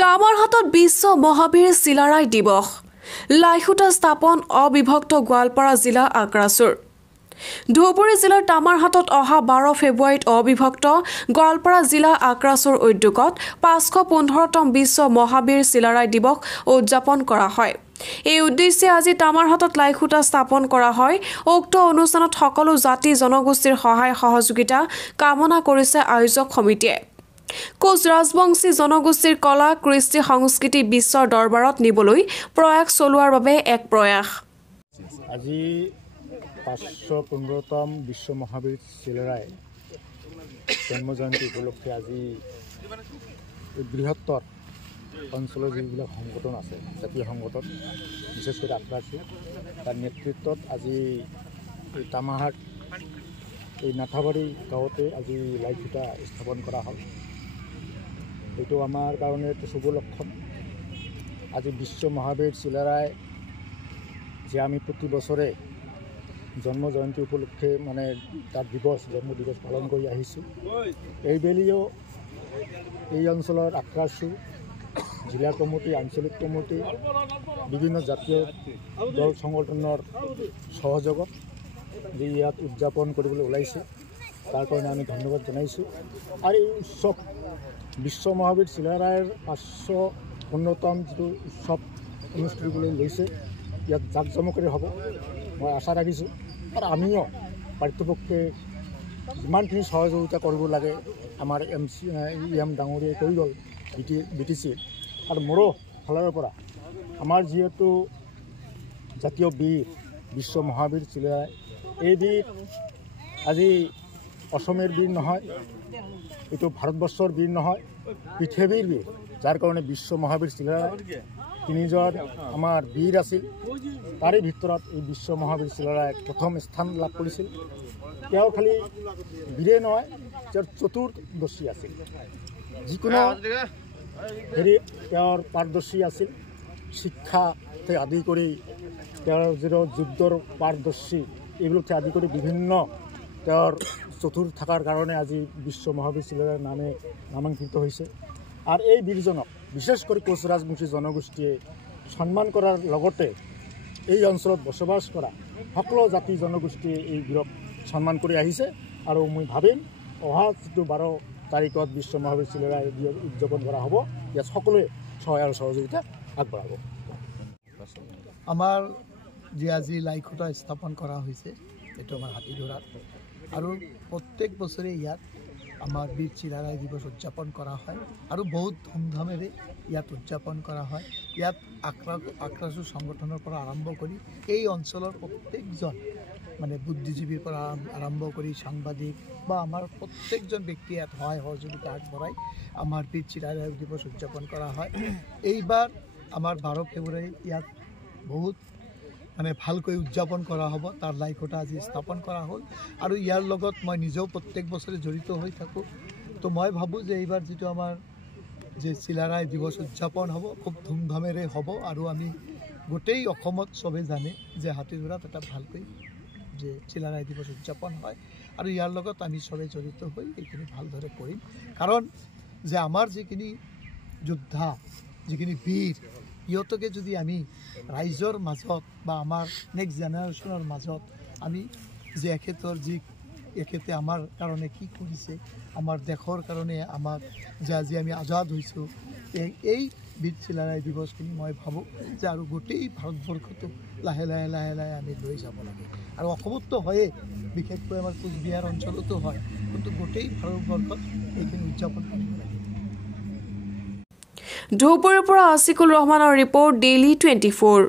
টামাৰহাটত বিশ্ব মহাবীৰ চিলাৰায় দিৱস লাইখুটা স্থাপন অবিভক্ত গোৱালপাৰা জিলা আগ্ৰাসুৰ ধুবুৰী জিলাৰ টামাৰহাটত অহা 12 ফেব্ৰুৱাৰীত অবিভক্ত গোৱালপাৰা জিলা আগ্ৰাসুৰ উদ্যোগত 515তম বিশ্ব মহাবীৰ চিলাৰায় দিৱস উদযাপন কৰা হয়। এই উদ্দেশ্যে আজি টামাৰহাটত লাইখুটা স্থাপন কৰা হয়। উক্ত অনুষ্ঠানত সকলো জাতি জনগোষ্ঠীৰ সহায় সহযোগিতা কামনা কৰিছে আয়োজক সমিতিয়ে। কোচ ৰাজবংশী জনগোষ্ঠীৰ কলা কৃষ্টি সংস্কৃতি বিশ্বৰ দৰবাৰত নিবলৈ প্ৰয়াস চলোৱাৰ বাবে এক প্ৰয়াস। আজি 515তম বিশ্ব মহাবীৰ চিলাৰায় জন্ম জয়ন্তী উপলক্ষে আজি বৃহত্তৰ অঞ্চলৰ যিবিলাক সংগঠন আছে জাতীয় সংগঠন বিশেষকৈ আগ্ৰাসুৰ তাৰ নেতৃত্বত আজি এই টামাৰহাট এই নাথাবাৰী গাঁৱতে আজি লাইখুটা স্থাপন কৰা হ'ল। এইটো আমাৰ কাৰণে এটা শুভ লক্ষণ। আজি বিশ্ব মহাবীৰ চিলাৰায় যে আমি প্ৰতি বছৰে জন্ম জয়ন্তী উপলক্ষে মানে তাৰ জন্ম দিৱস পালন কৰি আহিছোঁ। এইবেলিও এই অঞ্চলৰ আগ্ৰাসুৰ জিলা কমিটি আঞ্চলিক কমিটি বিভিন্ন জাতীয় দল সংগঠনৰ সহযোগত যি ইয়াত উদযাপন কৰিবলৈ ওলাইছে তাৰ কাৰণে আমি ধন্যবাদ জনাইছোঁ। আৰু এই উৎসৱ বিশ্ব মহাবীৰ চিলাৰায়ৰ 515তম যিটো উৎসৱ অনুষ্ঠিতলৈ লৈছে ইয়াত জাকজমকেৰে হ'ব মই আশা ৰাখিছোঁ। আৰু আমিও পাৰ্টিপক্ষে যিমানখিনি সহযোগিতা কৰিব লাগে আমাৰ এম ডাঙৰীয়াই কৰি গ'ল BTC আৰু মোৰো ফালৰ পৰা আমাৰ যিহেতু জাতীয় বীৰ বিশ্ব মহাবীৰ চিলাৰায় এই বীৰ আজি অসমেৰ বীৰ নহয়, এইটো ভাৰতবৰ্ষৰ বীৰ নহয়, পৃথিৱীৰ বীৰ, যাৰ কাৰণে বিশ্ব মহাবীৰ চিলাৰায় তিনিজন আমাৰ বীৰ আছিল। তাৰে ভিতৰত এই বিশ্ব মহাবীৰ চিলাৰায় প্ৰথম স্থান লাভ কৰিছিল। তেওঁ খালি বীৰে নহয়, তেওঁৰ চতুৰ্দশী আছিল। যিকোনো হেৰিত তেওঁৰ পাৰদৰ্শী আছিল। শিক্ষাতে আদি কৰি তেওঁৰ যিটো যুদ্ধৰ পাৰদৰ্শী এইবিলাকতে আদি কৰি বিভিন্ন তেওঁৰ চতুৰ থকাৰ কাৰণে আজি বিশ্ব মহাবীৰ চিলাৰায়ৰ নামে নামাঙ্কিত হৈছে। আৰু এই বীৰজনক বিশেষ কৰি কোচ ৰাজবংশী জনগোষ্ঠীয়ে সন্মান কৰাৰ লগতে এই অঞ্চলত বসবাস কৰা সকলো জাতি জনগোষ্ঠীয়ে এই বীৰক সন্মান কৰি আহিছে। আৰু মই ভাবিম অহা যিটো 12 তাৰিখত বিশ্ব মহাবীৰ চিলাৰায় উদযাপন কৰা হ'ব, ইয়াত সকলোৱে সহায় আৰু সহযোগিতা আগবঢ়াব। আমাৰ যি আজি লাইখুটা স্থাপন কৰা হৈছে এইটো আমাৰ হাতীধৰাত, আৰু প্ৰত্যেক বছৰে ইয়াত আমাৰ বীৰ চিলাৰায় দিৱস উদযাপন কৰা হয় আৰু বহুত ধুমধামেৰে ইয়াত উদযাপন কৰা হয়। ইয়াত আগ্ৰাসুৰ সংগঠনৰ পৰা আৰম্ভ কৰি এই অঞ্চলৰ প্ৰত্যেকজন মানে বুদ্ধিজীৱীৰ পৰা আৰম্ভ কৰি সাংবাদিক বা আমাৰ প্ৰত্যেকজন ব্যক্তিয়ে ইয়াত সহায় সহযোগিতা আগবঢ়াই আমাৰ বীৰ চিলাৰায় দিৱস উদযাপন কৰা হয়। এইবাৰ আমাৰ 12 ফেব্ৰুৱাৰীত ইয়াত বহুত মানে ভালকৈ উদযাপন কৰা হ'ব। তাৰ লাইখুটা আজি স্থাপন কৰা হ'ল আৰু ইয়াৰ লগত মই নিজেও প্ৰত্যেক বছৰে জড়িত হৈ থাকোঁ। তো মই ভাবোঁ যে এইবাৰ যিটো আমাৰ যে চিলাৰায় দিৱস উদযাপন হ'ব খুব ধুমধামেৰে হ'ব। আৰু আমি গোটেই অসমত চবেই জানে যে হাতীধৰাত এটা ভালকৈ যে চিলাৰায় দিৱস উদযাপন হয় আৰু ইয়াৰ লগত আমি চবেই জড়িত হৈ এইখিনি ভালদৰে কৰিম। কাৰণ যে আমাৰ যিখিনি যোদ্ধা যিখিনি বীৰ ইহঁতকে যদি আমি ৰাইজৰ মাজত বা আমাৰ নেক্সট জেনেৰেশ্যনৰ মাজত আমি যে এখেতে আমাৰ কাৰণে কি কৰিছে, আমাৰ দেশৰ কাৰণে আমাৰ যে আজি আমি আজাদ হৈছোঁ, এই বীৰ চিলাৰায় দিৱসখিনি মই ভাবোঁ যে আৰু গোটেই ভাৰতবৰ্ষটো লাহে লাহে লাহে লাহে আমি লৈ যাব লাগে। আৰু অসমতো হয়েই, বিশেষকৈ আমাৰ কোচবিহাৰ অঞ্চলতো হয়, কিন্তু গোটেই ভাৰতবৰ্ষত এইখিনি উদযাপন কৰিব লাগে। ধুবুৰীৰ পৰা আছিকুল ৰহমানৰ ৰিপৰ্ট, ডেইলি 24।